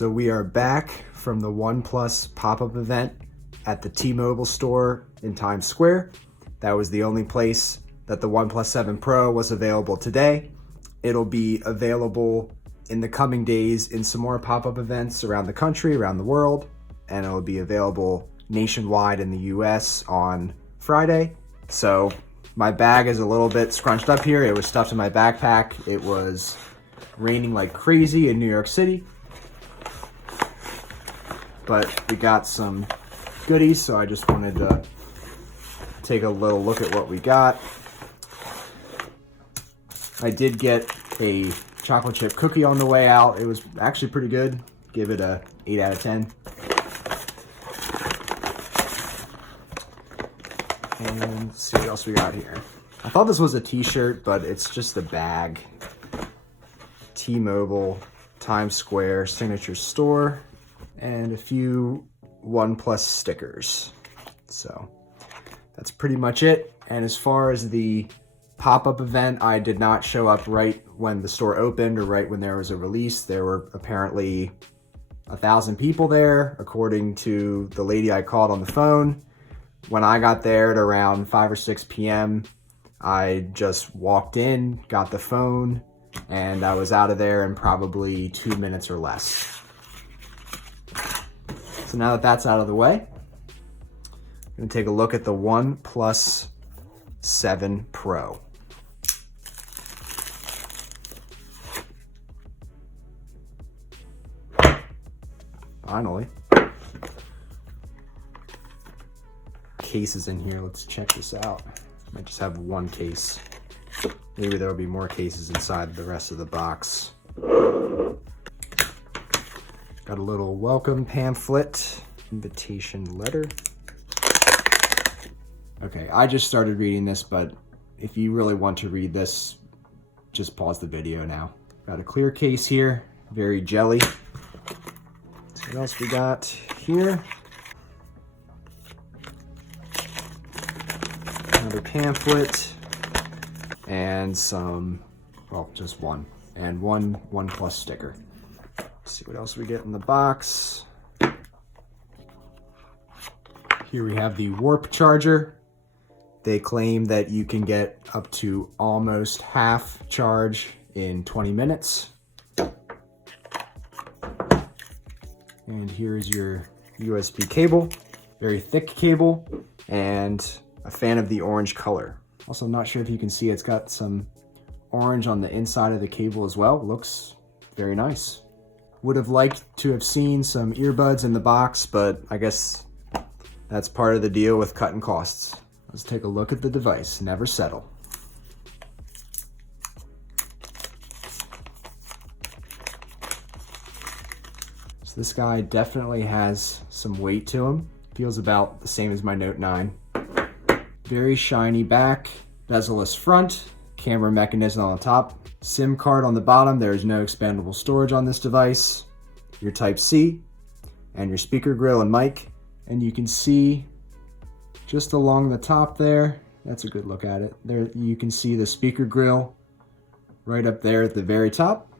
So we are back from the OnePlus pop-up event at the T-Mobile store in Times Square. That was the only place that the OnePlus 7 Pro was available today. It'll be available in the coming days in some more pop-up events around the country, around the world, and it'll be available nationwide in the US on Friday. So my bag is a little bit scrunched up here. It was stuffed in my backpack. It was raining like crazy in New York City. But we got some goodies, so I just wanted to take a little look at what we got. I did get a chocolate chip cookie on the way out. It was actually pretty good. Give it a 8 out of 10. And let's see what else we got here. I thought this was a t-shirt, but it's just a bag. T-Mobile, Times Square, signature store, and a few OnePlus stickers. So that's pretty much it. And as far as the pop-up event, I did not show up right when the store opened or right when there was a release. There were apparently 1,000 people there, according to the lady I called on the phone. When I got there at around 5 or 6 p.m., I just walked in, got the phone, and I was out of there in probably 2 minutes or less. So now that that's out of the way, I'm going to take a look at the OnePlus 7 Pro. Finally. Cases in here. Let's check this out. Might just have one case. Maybe there'll be more cases inside the rest of the box. Got a little welcome pamphlet, invitation letter. Okay, I just started reading this, but if you really want to read this, just pause the video now. Got a clear case here, very jelly. So what else we got here? Another pamphlet, and some, well, just one, and one OnePlus sticker. Let's see what else we get in the box. Here we have the Warp charger. They claim that you can get up to almost half charge in 20 minutes. And here's your USB cable, very thick cable, and a fan of the orange color. Also, I'm not sure if you can see, it's got some orange on the inside of the cable as well. Looks very nice. Would have liked to have seen some earbuds in the box, but I guess that's part of the deal with cutting costs. Let's take a look at the device. Never settle. So this guy definitely has some weight to him. Feels about the same as my Note 9. Very shiny back, bezel-less front, camera mechanism on the top, SIM card on the bottom. There is no expandable storage on this device. Your Type-C, and your speaker grill and mic. And you can see just along the top there, that's a good look at it. There you can see the speaker grill right up there at the very top.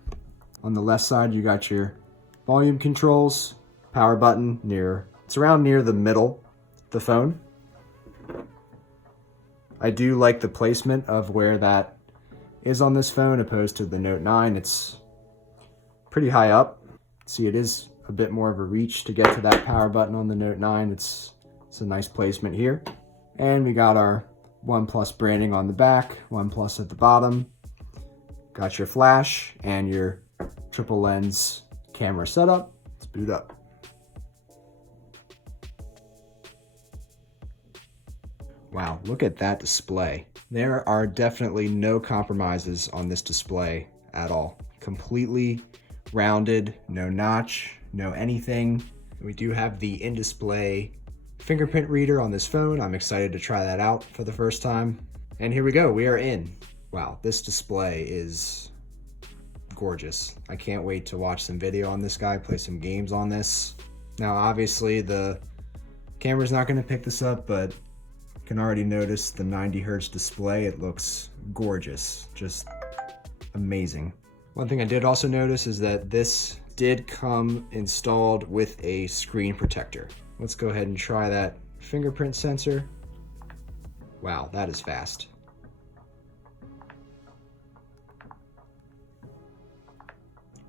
On the left side, you got your volume controls, power button it's around near the middle of the phone. I do like the placement of where that is on this phone opposed to the Note 9. It's pretty high up. See, it is a bit more of a reach to get to that power button on the Note 9. It's a nice placement here. And we got our OnePlus branding on the back, OnePlus at the bottom. Got your flash and your triple lens camera setup. Let's boot up. Wow, look at that display. There are definitely no compromises on this display at all. Completely rounded, no notch, no anything. We do have the in-display fingerprint reader on this phone. I'm excited to try that out for the first time. And here we go, we are in. Wow, this display is gorgeous. I can't wait to watch some video on this guy, play some games on this. Now, obviously the camera's not gonna pick this up, but can already notice the 90 hertz display. It looks gorgeous, just amazing. One thing I did also notice is that this did come installed with a screen protector. Let's go ahead and try that fingerprint sensor. Wow, that is fast.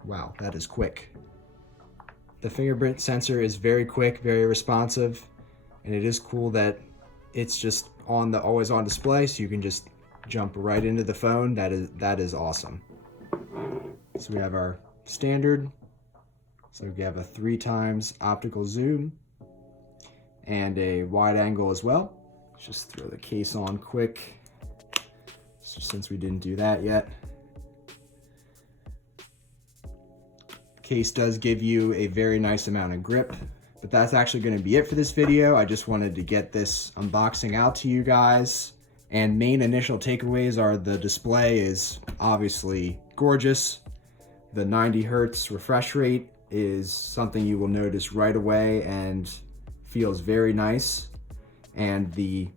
Wow, that is quick. The fingerprint sensor is very quick, very responsive, and it is cool that it's just on the always on display, so you can just jump right into the phone. That is awesome. So we have our standard. So we have a 3x optical zoom and a wide angle as well. Let's just throw the case on quick, since we didn't do that yet. Case does give you a very nice amount of grip, but that's actually going to be it for this video. I just wanted to get this unboxing out to you guys, and main initial takeaways are the display is obviously gorgeous. The 90 Hertz refresh rate is something you will notice right away and feels very nice, and the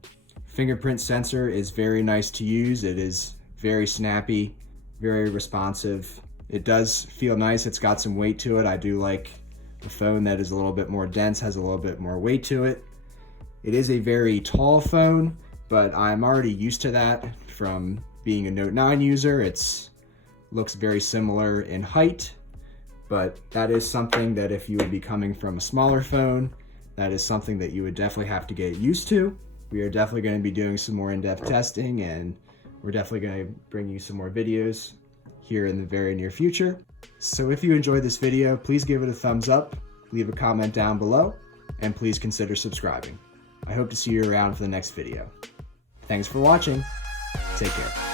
fingerprint sensor is very nice to use. It is very snappy, very responsive. It does feel nice. It's got some weight to it. I do like a phone that is a little bit more dense, has a little bit more weight to it. It is a very tall phone, but I'm already used to that from being a Note 9 user. It looks very similar in height, but that is something that if you would be coming from a smaller phone, that is something that you would definitely have to get used to. We are definitely going to be doing some more in-depth testing, and we're definitely going to bring you some more videos here in the very near future. So if you enjoyed this video, please give it a thumbs up, leave a comment down below, and please consider subscribing. I hope to see you around for the next video. Thanks for watching. Take care.